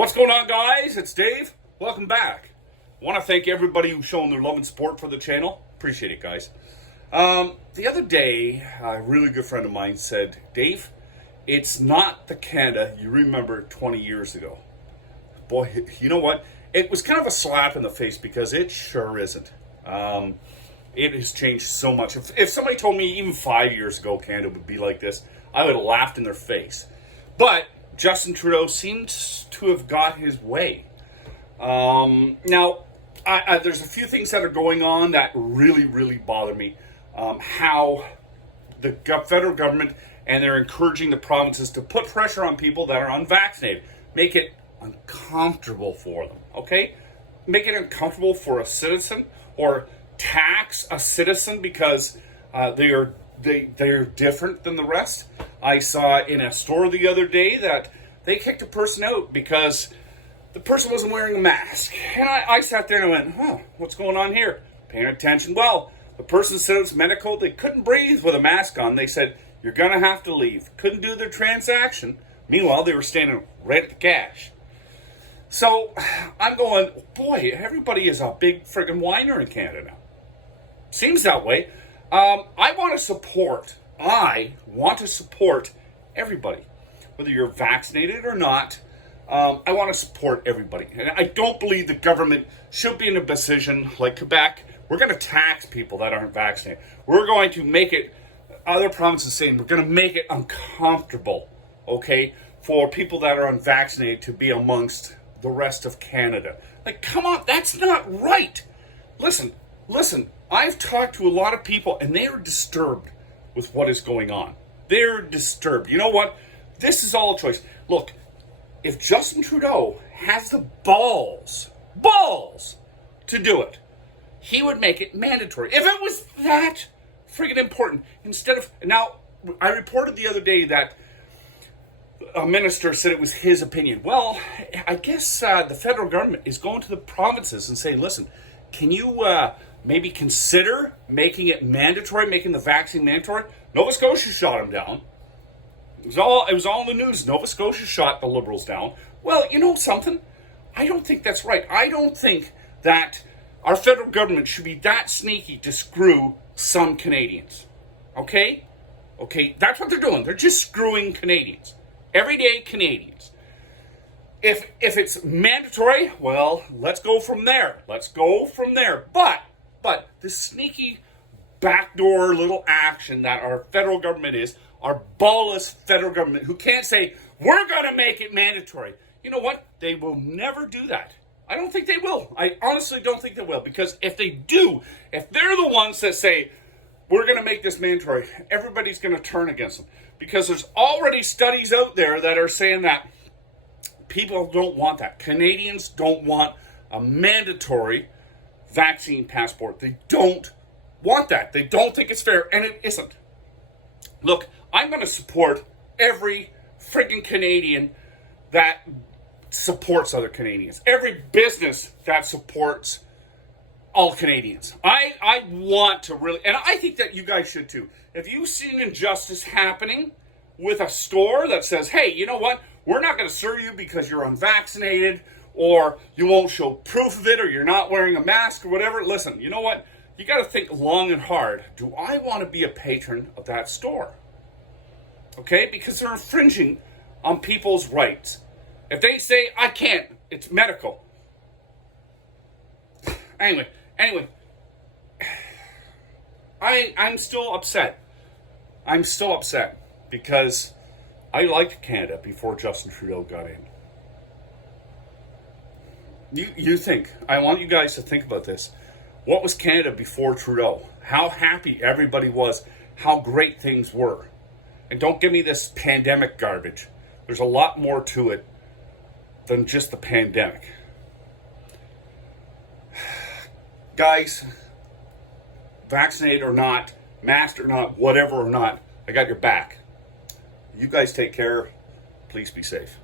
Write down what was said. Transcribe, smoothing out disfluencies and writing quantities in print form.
What's going on, guys? It's Dave. Welcome back. I want to thank everybody who's shown their love and support for the channel. Appreciate it, guys. The other day, a really good friend of mine said, Dave, it's not the Canada you remember 20 years ago. Boy, you know what? It was kind of a slap in the face because it sure isn't. It has changed so much. If somebody told me even 5 years ago Canada would be like this, I would have laughed in their face. But Justin Trudeau seems to have got his way. Now, there's a few things that are going on that really bother me. How the federal government, and they're encouraging the provinces to put pressure on people that are unvaccinated. Make it uncomfortable for them, okay? Make it uncomfortable for a citizen, or tax a citizen because they're different than the rest. I saw in a store the other day that they kicked a person out because the person wasn't wearing a mask. And I sat there and went, what's going on here? Paying attention. Well, the person said it's medical. They couldn't breathe with a mask on. They said, you're going to have to leave. Couldn't do their transaction. Meanwhile, they were standing right at the cash. So I'm going, boy, everybody is a big friggin' whiner in Canada now. Seems that way. I want to support everybody. Whether you're vaccinated or not, I want to support everybody. And I don't believe the government should be in a position like Quebec. We're going to tax people that aren't vaccinated. We're going to make it, other provinces saying, we're going to make it uncomfortable, okay, for people that are unvaccinated to be amongst the rest of Canada. Like, come on, that's not right. Listen, I've talked to a lot of people, and they are disturbed with what is going on. They're disturbed. You know what? This is all a choice. Look, if Justin Trudeau has the balls to do it, he would make it mandatory. If it was that friggin' important, instead of... Now, I reported the other day that a minister said it was his opinion. Well, I guess the federal government is going to the provinces and saying, listen, can you maybe consider making it mandatory, making the vaccine mandatory? Nova Scotia shot him down. It was all in the news. Nova Scotia shot the Liberals down. Well, you know something? I don't think that's right. I don't think that our federal government should be that sneaky to screw some Canadians. Okay? Okay, that's what they're doing. They're just screwing Canadians. Everyday Canadians. If it's mandatory, well, let's go from there. But the sneaky backdoor little action that our federal government is, our ballless federal government, who can't say, we're going to make it mandatory. You know what? They will never do that. I don't think they will. I honestly don't think they will. Because if they do, if they're the ones that say, we're going to make this mandatory, everybody's going to turn against them. Because there's already studies out there that are saying that people don't want that. Canadians don't want a mandatory vaccine passport. They don't want that. They don't think it's fair, and it isn't. Look, I'm going to support every friggin' Canadian that supports other Canadians. Every business that supports all Canadians. I want to really, and I think that you guys should too. If you see an injustice happening with a store that says, hey, you know what? We're not going to serve you because you're unvaccinated, or you won't show proof of it, or you're not wearing a mask or whatever. Listen, you know what? You got to think long and hard. Do I want to be a patron of that store? Okay? Because they're infringing on people's rights. If they say, I can't, it's medical. Anyway, I'm still upset. I'm still upset because I liked Canada before Justin Trudeau got in. You think, I want you guys to think about this. What was Canada before Trudeau? How happy everybody was. How great things were. And don't give me this pandemic garbage. There's a lot more to it than just the pandemic. Guys, vaccinated or not, masked or not, whatever or not, I got your back. You guys take care. Please be safe.